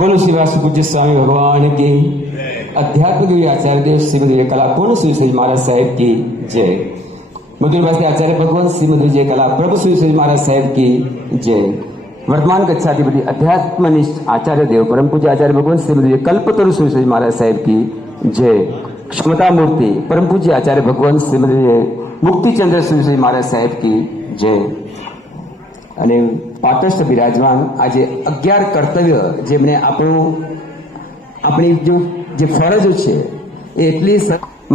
बोलो शिवास पूज्य स्वामी भगवान की। अध्यात्म गुरु आचार्य देव श्रीमद कला पूर्ण श्री महाराज साहेब की जय। मधुरवासी आचार्य भगवान श्रीमद विजय कला प्रभु श्री महाराज साहेब की जय। वर्तमान कक्षाधिपति अध्यात्मनिष्ठ आचार्य देव परम पूज्य आचार्य भगवान श्रीमद कल्पतरु श्री महाराज साहेब की जय। क्षमता मूर्ति परम पूज्य आचार्य भगवान श्रीमद मुक्तिचंद्र श्री महाराज साहेब की जय। અને પાટસ્થ બિરાજમાન આજે 11 કર્તવ્ય જેમને આપણી જે ફરજો છે એ એટલી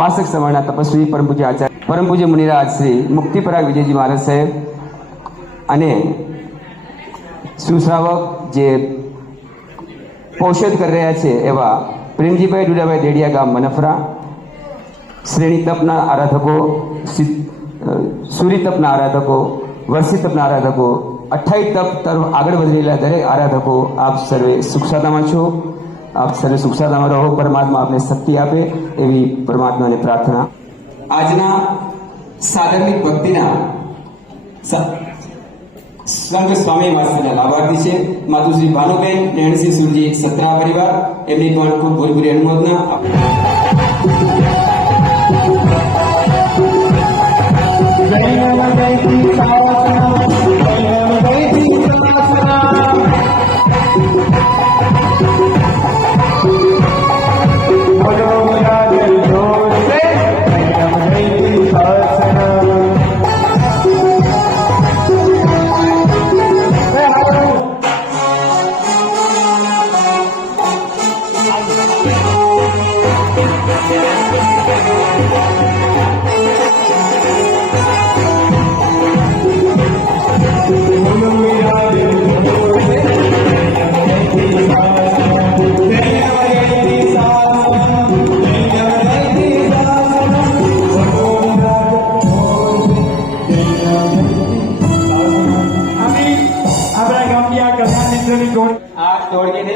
માસક સમયના તપસ્વી પરમ પૂજ્ય આચાર્ય પરમ પૂજ્ય મુનિરાજ શ્રી મુક્તિપરાગ વિજયજી મહારાજ સાહેબ અને સુશ્રાવક જે પોષણ કરી રહ્યા છે એવા પ્રેમજીભાઈ ડુડાભાઈ દેડિયા ગામ મનફરા, શ્રેણી તપના આરાધકો, સૂરી તપના આરાધકો, વર્ષી તપના આરાધકો, 28 તપ તરફ આગળ વધી રહેલા દરેક આરાધકો, આપ સર્વે સુખસાદામાં છો। આપ સર્વે સુખસાદામાં રહો, પરમાત્મા આપને શક્તિ આપે એવી પરમાત્માને પ્રાર્થના। આજના સાધર્મિક ભક્તિના સંત સ્વામી વાસના લાભાર્થી છે માતુશ્રી ભાનુબેન નેણસિંહ સુરજી સત્રા પરિવાર, એમની પણ ખૂબ ભૂરી અનુમોદના।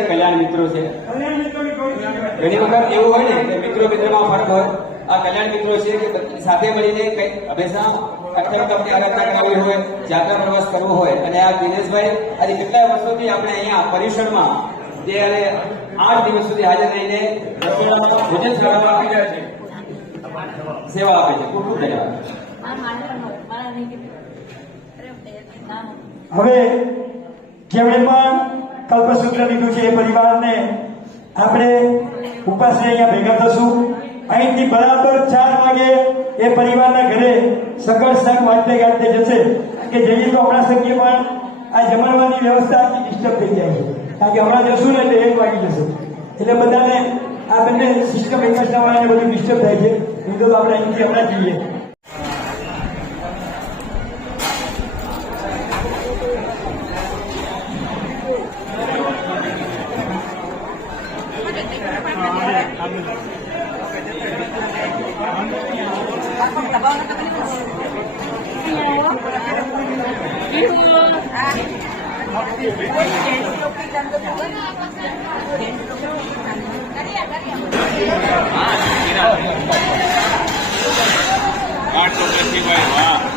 कल्याण मित्रों से घनी वक्त एवं होय ने मित्रों मित्रों में फर्क होय। आ कल्याण मित्रों से साथे મળીને કઈ હંમેશા અક્ષર તપની આરાધના કરવી હોય, યાત્રા પ્રવાસ કરવો હોય અને આ દિનેશભાઈ આજે કેટલા વર્ષોથી આપણે અહીંયા પરિસરમાં જ્યારે 8 દિવસ સુધી હાજર રહીને ભોજન સેવા આપી રહ્યા છે, સેવા આપે છે। ખૂબ ખૂબ ધન્યવાદ। હવે જેમણે પણ કલ્પસૂત્ર લીધું છે એ પરિવારને આપણે ઉપાસને અહીંયા ભેગા થશું। અહીંથી બરાબર 4 વાગે એ પરિવારના ઘરે સગળ સંગ વાંચતે ગાતે જશે કે જઈએ તો આપણા સંઘે પણ આ જમણવાની વ્યવસ્થા ડિસ્ટર્બ થઈ જાય છે, કારણ કે હમણાં જશું ને એટલે 1 વાગી જશે, એટલે બધાને આ બંને સિસ્ટમ એકસ્ટ્રા વાળાને બધું ડિસ્ટર્બ થાય છે, નહીં તો આપણે અહીંથી હમણાં જઈએ। वाह